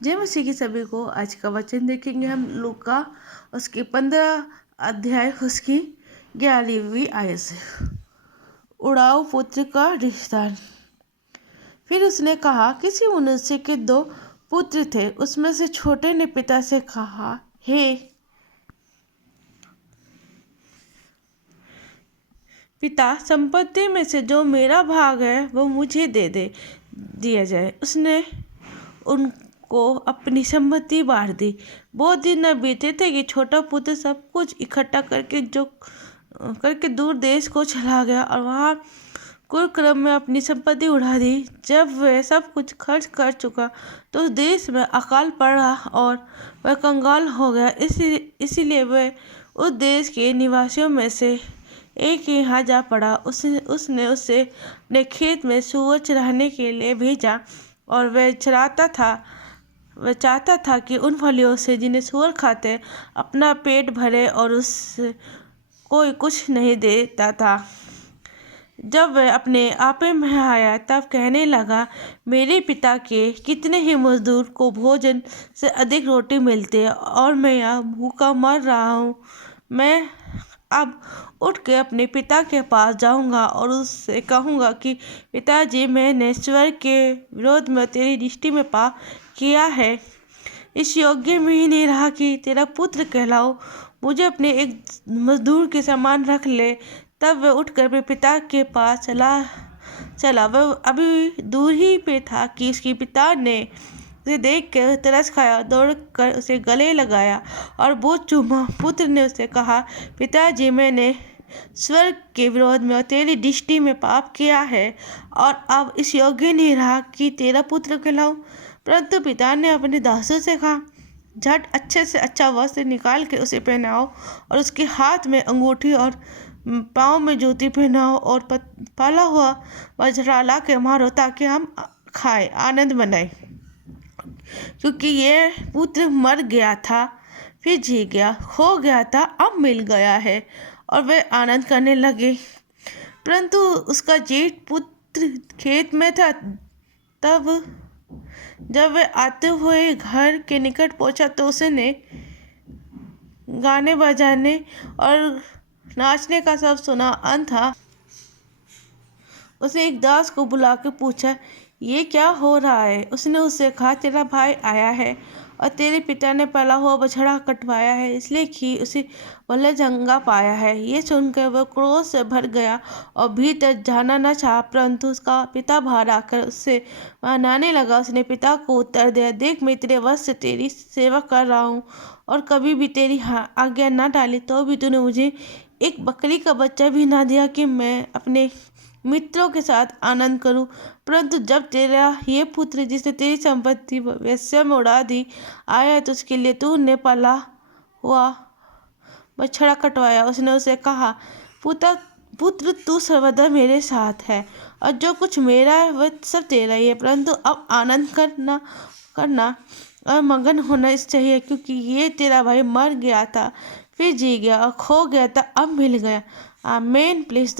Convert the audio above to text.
जय मसीह की सभी को। आज का वचन देखेंगे हम लूका उसकी 15 अध्याय उसकी 11वीं आयत से। उड़ाऊ पुत्र का रिश्ता। फिर उसने कहा, किसी मनुष्य के 2 पुत्र थे। उसमें से छोटे ने पिता से कहा, हे पिता, संपत्ति में से जो मेरा भाग है वो मुझे दिया जाए। उसने उनको अपनी संपत्ति बांट दी। बहुत दिन न बीते थे कि छोटा पुत्र सब कुछ इकट्ठा करके दूर देश को चला गया और वहाँ कुक्रम में अपनी संपत्ति उड़ा दी। जब वह सब कुछ खर्च कर चुका तो उस देश में अकाल पड़ा और वह कंगाल हो गया। इसीलिए वह उस देश के निवासियों में से एक के यहाँ जा पड़ा। उसने उसे अपने खेत में सूअर चराने के लिए भेजा और वह चाहता था कि उन फलियों से जिन्हें सूअर खाते अपना पेट भरे, और उससे कोई कुछ नहीं देता था। जब वह अपने आपे में आया तब कहने लगा, मेरे पिता के कितने ही मजदूर को भोजन से अधिक रोटी मिलती है और मैं यहाँ भूखा मर रहा हूँ। मैं अब उठ के अपने पिता के पास जाऊंगा और उससे कहूंगा कि पिताजी, मैंने स्वर्ग के विरोध में तेरी दृष्टि में पाप किया है। इस योग्य में ही नहीं रहा कि तेरा पुत्र कहलाऊं। मुझे अपने एक मजदूर के समान रख ले। तब वह उठकर अपने पिता के पास चला। वह अभी दूर ही पे था कि उसके पिता ने उसे देख कर तरस खाया, दौड़कर उसे गले लगाया और बहुत चूमा। पुत्र ने उससे कहा, पिताजी, मैंने स्वर्ग के विरोध में और तेरी दृष्टि में पाप किया है और अब इस योग्य नहीं रहा कि तेरा पुत्र कहलाऊं। परंतु पिता ने अपने दासों से कहा, झट अच्छे से अच्छा वस्त्र निकाल के उसे पहनाओ और उसके हाथ में अंगूठी और पाँव में जूती पहनाओ और पाला हुआ बछड़ा ला के मारो, ताकि हम खाए आनंद मनाए। क्योंकि ये पुत्र मर गया था, फिर जी गया, खो गया था, अब मिल गया है। और वे आनंद करने लगे। परंतु उसका जेठ पुत्र खेत में था। तब जब वह आते हुए घर के निकट पहुंचा तो उसने गाने बजाने और नाचने का सब सुना था। उसने एक दास को बुला के पूछा, ये क्या हो रहा है? उसने उससे कहा, तेरा भाई आया है और तेरे पिता ने पला हुआ बछड़ा कटवाया है, इसलिए कि उसे भले चंगा पाया है। ये सुनकर वह क्रोध से भर गया और भीतर जाना न चाहा। परंतु उसका पिता बाहर आकर उससे मनाने लगा। उसने पिता को उत्तर दिया, देख, मैं तेरे वश से तेरी सेवा कर रहा हूँ और कभी भी तेरी आज्ञा न टाली, तो भी तूने मुझे एक बकरी का बच्चा भी ना दिया कि मैं अपने मित्रों के साथ आनंद करूं। परंतु जब तेरा ये पुत्र, जिसने तेरी संपत्ति वेश्या में उड़ा दी, आया तो उसके लिए तूने पला हुआ बछड़ा कटवाया। उसने उसे कहा, पुत्र, तू सर्वदा मेरे साथ है और जो कुछ मेरा है वह सब तेरा ही है। परंतु अब आनंद करना और मगन होना चाहिए, क्योंकि ये तेरा भाई मर गया था, फिर जी गया, और खो गया था, अब मिल गया। आमीन। प्लीज